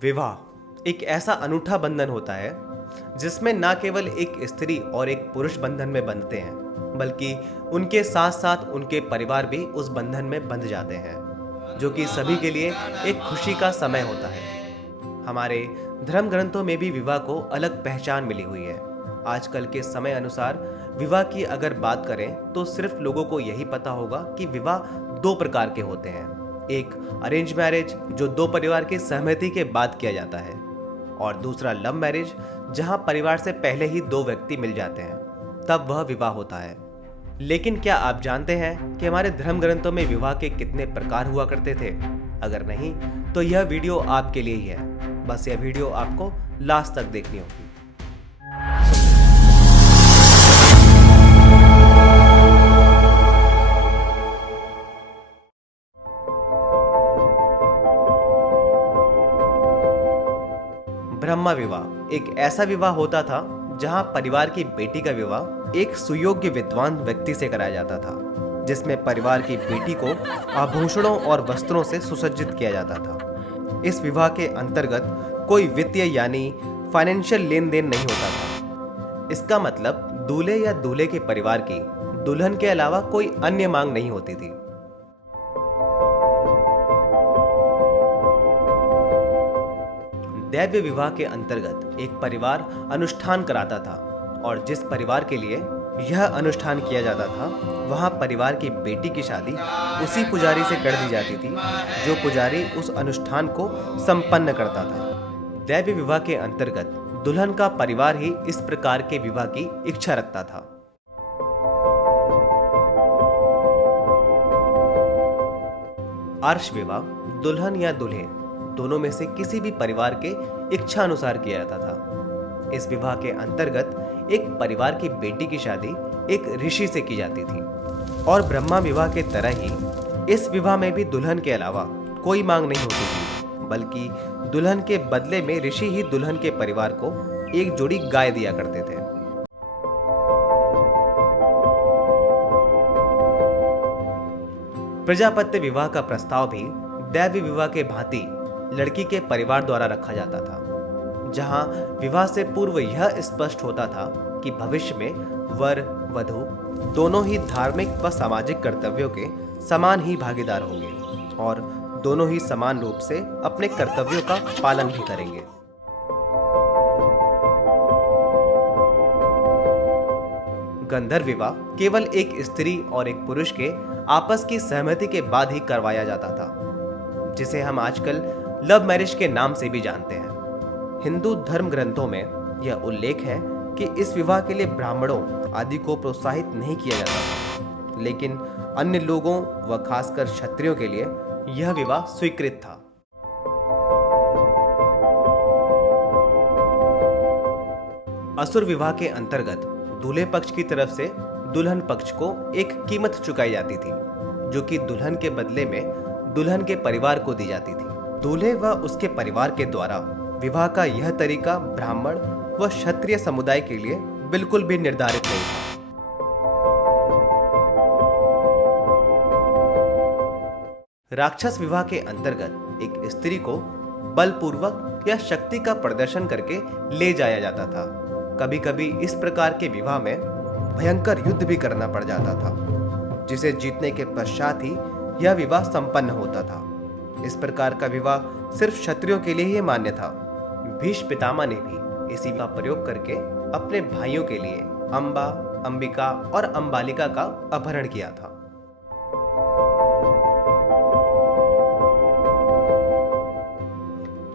विवाह एक ऐसा अनूठा बंधन होता है जिसमें ना केवल एक स्त्री और एक पुरुष बंधन में बंधते हैं, बल्कि उनके साथ साथ उनके परिवार भी उस बंधन में बंध जाते हैं, जो कि सभी के लिए एक खुशी का समय होता है। हमारे धर्म ग्रंथों में भी विवाह को अलग पहचान मिली हुई है। आजकल के समय अनुसार विवाह की अगर बात करें तो सिर्फ लोगों को यही पता होगा कि विवाह दो प्रकार के होते हैं। एक अरेंज मैरिज, जो दो परिवार की सहमति के बाद किया जाता है, और दूसरा लव मैरिज, जहां परिवार से पहले ही दो व्यक्ति मिल जाते हैं, तब वह विवाह होता है। लेकिन क्या आप जानते हैं कि हमारे धर्म ग्रंथों में विवाह के कितने प्रकार हुआ करते थे? अगर नहीं तो यह वीडियो आपके लिए ही है। बस यह वीडियो आपको लास्ट तक देखनी होगी। ब्रह्मा विवाह एक ऐसा विवाह होता था जहां परिवार की बेटी का विवाह एक सुयोग्य विद्वान व्यक्ति से कराया जाता था, जिसमें परिवार की बेटी को आभूषणों और वस्त्रों से सुसज्जित किया जाता था। इस विवाह के अंतर्गत कोई वित्तीय यानी फाइनेंशियल लेन देन नहीं होता था। इसका मतलब दूल्हे या दूल्हे के परिवार की दुल्हन के अलावा कोई अन्य मांग नहीं होती थी। दैव्य विवाह के अंतर्गत एक परिवार अनुष्ठान कराता था, और जिस परिवार के लिए यह अनुष्ठान किया जाता था वहां परिवार की बेटी की शादी उसी पुजारी से कर दी जाती थी, जो पुजारी उस अनुष्ठान को संपन्न करता था। दैव्य विवाह के अंतर्गत दुल्हन का परिवार ही इस प्रकार के विवाह की इच्छा रखता था। आर्ष विवाह दुल्हन या दूल्हे दोनों में से किसी भी परिवार के इच्छा अनुसार किया जाता था। इस विवाह के अंतर्गत एक परिवार की बेटी की शादी एक ऋषि से की जाती थी, और ब्रह्मा विवाह के तरह ही इस विवाह में भी दुल्हन के अलावा कोई मांग नहीं होती थी, बल्कि दुल्हन के बदले में ऋषि ही दुल्हन के परिवार को एक जोड़ी गाय दिया करते थे। प्रजापत्य विवाह का प्रस्ताव भी दैव्य विवाह के भांति लड़की के परिवार द्वारा रखा जाता था, जहां विवाह से पूर्व यह स्पष्ट होता था कि भविष्य में वर वधू दोनों ही धार्मिक व सामाजिक कर्तव्यों के समान ही भागीदार होंगे, और दोनों ही समान रूप से अपने कर्तव्यों का पालन भी करेंगे। गंधर्व विवाह केवल एक स्त्री और एक पुरुष के आपस की सहमति के बाद ही करवाया जाता था, जिसे हम आजकल लव मैरिज के नाम से भी जानते हैं। हिंदू धर्म ग्रंथों में यह उल्लेख है कि इस विवाह के लिए ब्राह्मणों आदि को प्रोत्साहित नहीं किया जाता था, लेकिन अन्य लोगों व खासकर क्षत्रियों के लिए यह विवाह स्वीकृत था। असुर विवाह के अंतर्गत दूल्हे पक्ष की तरफ से दुल्हन पक्ष को एक कीमत चुकाई जाती थी, जो कि दुल्हन के बदले में दुल्हन के परिवार को दी जाती थी। दूल्हे व उसके परिवार के द्वारा विवाह का यह तरीका ब्राह्मण व क्षत्रिय समुदाय के लिए बिल्कुल भी निर्धारित नहीं था। राक्षस विवाह के अंतर्गत एक स्त्री को बलपूर्वक या शक्ति का प्रदर्शन करके ले जाया जाता था। कभी कभी इस प्रकार के विवाह में भयंकर युद्ध भी करना पड़ जाता था, जिसे जीतने के पश्चात ही यह विवाह संपन्न होता था। इस प्रकार का विवाह सिर्फ क्षत्रियों के लिए ही मान्य था। भीष्म पितामह ने भी इसी का प्रयोग करके अपने भाइयों के लिए अंबा, अंबिका और अंबालिका का अपहरण किया था।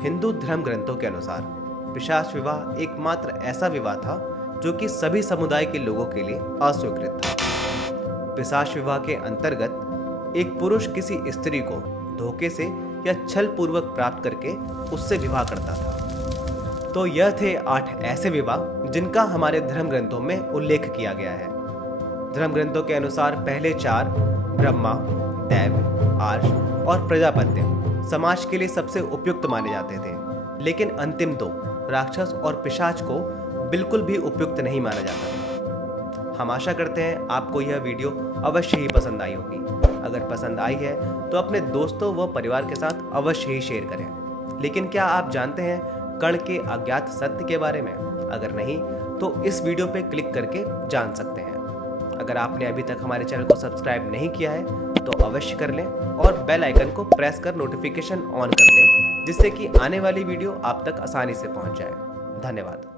हिंदू धर्म ग्रंथों के अनुसार पिशाच विवाह एकमात्र ऐसा विवाह था जो कि सभी समुदाय के लोगों के लिए अस्वीकृत था। पिशाच विवाह के अंतर्गत एक पुरुष किसी स्त्री को धोखे से या छल पूर्वक प्राप्त करके उससे विवाह करता था। तो यह थे 8 ऐसे विवाह जिनका हमारे धर्म ग्रंथों में उल्लेख किया गया है। धर्म ग्रंथों के अनुसार पहले 4 ब्रह्मा, दैव, आर्ष और प्रजापत्य समाज के लिए सबसे उपयुक्त माने जाते थे, लेकिन अंतिम 2 राक्षस और पिशाच को बिल्कुल भी उपयुक्त नहीं माना जाता था। हम आशा करते हैं आपको यह वीडियो अवश्य ही पसंद आई होगी। अगर पसंद आई है तो अपने दोस्तों व परिवार के साथ अवश्य ही शेयर करें। लेकिन क्या आप जानते हैं कर्ण के अज्ञात सत्य के बारे में? अगर नहीं तो इस वीडियो पे क्लिक करके जान सकते हैं। अगर आपने अभी तक हमारे चैनल को सब्सक्राइब नहीं किया है तो अवश्य कर लें और बेल आइकन को प्रेस कर नोटिफिकेशन ऑन कर लें, जिससे कि आने वाली वीडियो आप तक आसानी से पहुंच जाए। धन्यवाद।